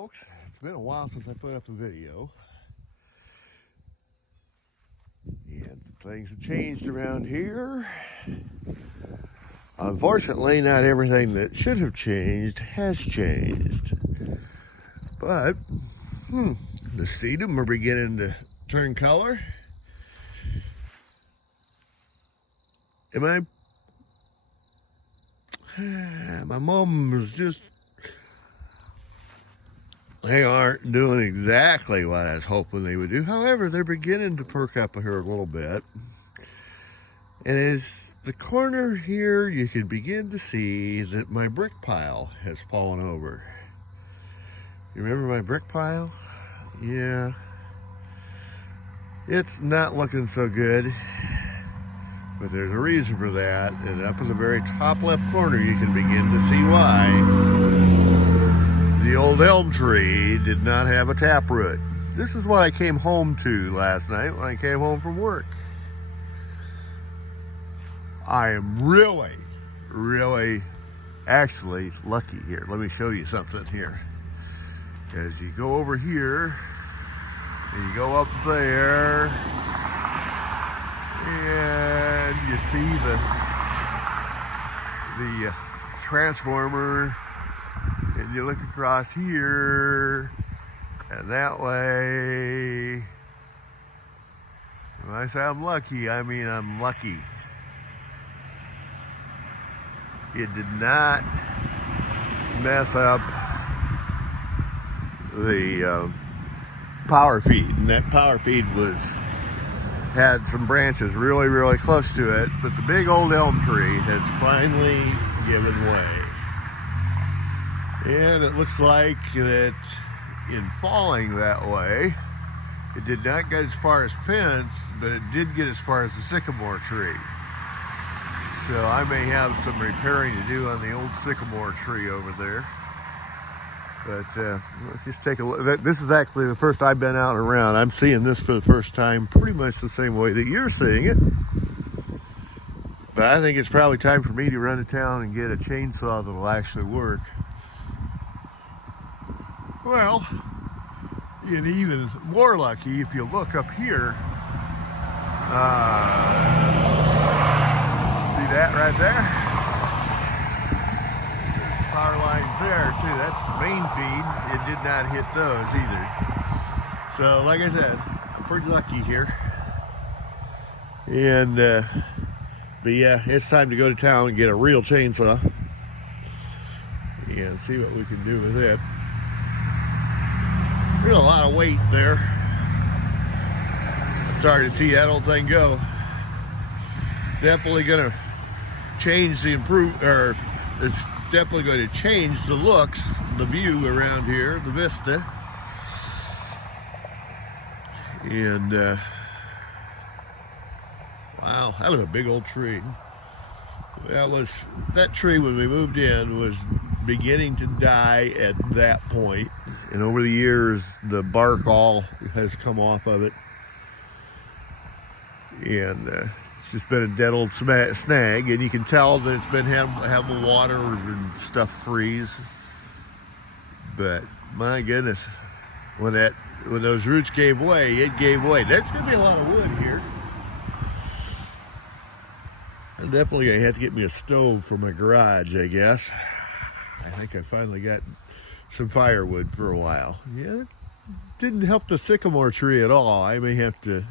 Folks, it's been a while since I put up a video, and things have changed around here. Unfortunately, not everything that should have changed has changed, but the sedum are beginning to turn color. And my mom was just, they aren't doing exactly what I was hoping they would do. However, they're beginning to perk up here a little bit. And as the corner here, you can begin to see that my brick pile has fallen over. You remember my brick pile? Yeah. It's not looking so good, but there's a reason for that. And up in the very top left corner, you can begin to see why. The old elm tree did not have a taproot. This is what I came home to last night when I came home from work. I am really actually lucky here. Let me show you something here. As you go over here, and you go up there, and you see the transformer, and you look across here, and that way, when I say I'm lucky, I mean I'm lucky. It did not mess up the power feed, and that power feed had some branches really close to it, but the big old elm tree has finally given way. And it looks like that in falling that way, it did not get as far as Pence, but it did get as far as the sycamore tree. So I may have some repairing to do on the old sycamore tree over there. But let's just take a look. This is actually the first I've been out and around. I'm seeing this for the first time pretty much the same way that you're seeing it. But I think it's probably time for me to run to town and get a chainsaw that'll actually work. Well, and even more lucky if you look up here. See that right there? There's the power lines there too. That's the main feed. It did not hit those either. So like I said, I'm pretty lucky here. And but yeah, it's time to go to town and get a real chainsaw and see what we can do with it. There's a lot of weight there. I'm sorry to see that old thing go. Definitely gonna change the it's definitely going to change the looks, the view around here, the vista. And wow, that was a big old tree. That tree when we moved in was beginning to die at that point. And over the years, the bark all has come off of it. And it's just been a dead old snag. And you can tell that it's been having water and stuff freeze. But my goodness, when those roots gave way, it gave way. That's going to be a lot of wood here. I'm definitely going to have to get me a stove for my garage, I guess. I think I finally got some firewood for a while. Yeah, it didn't help the sycamore tree at all. I may have to,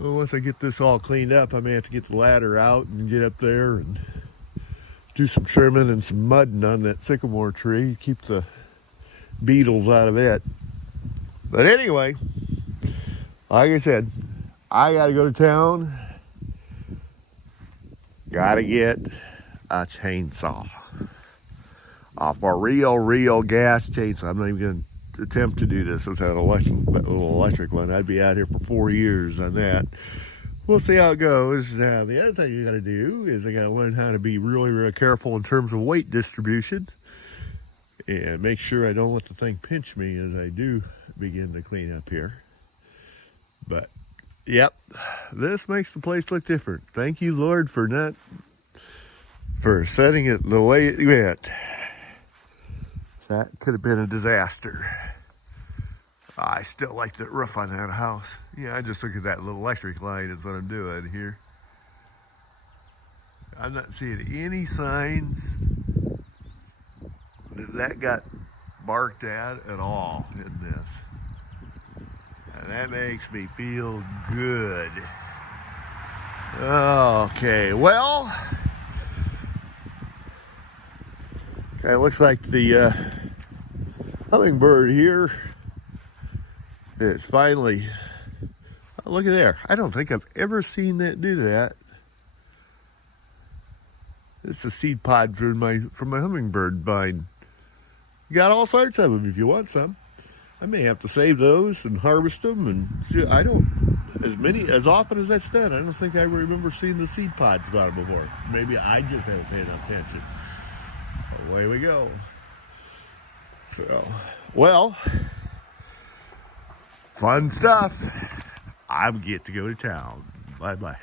well, once I get this all cleaned up, I may have to get the ladder out and get up there and do some trimming and some mudding on that sycamore tree, keep the beetles out of it. But anyway, like I said, I got to go to town. Got to get a chainsaw. Off a real gas chainsaw. I'm not even going to attempt to do this without a little electric one. I'd be out here for 4 years on that. We'll see how it goes. Now, the other thing you got to do is I got to learn how to be really careful in terms of weight distribution and make sure I don't let the thing pinch me as I do begin to clean up here. But yep, this makes the place look different. Thank you, Lord, for setting it the way it went. That could have been a disaster. I still like the roof on that house. Yeah, I just look at that little electric line is what I'm doing here. I'm not seeing any signs that got barked at all in this. And that makes me feel good. Okay, well, it looks like the hummingbird here is finally, oh, look at there. I don't think I've ever seen that do that. It's a seed pod from my hummingbird vine. You got all sorts of them if you want some. I may have to save those and harvest them and see. I don't, as often as that's done, I don't think I remember seeing the seed pods about them before. Maybe I just haven't paid enough attention. Away we go. So, well, fun stuff. I get to go to town. Bye-bye.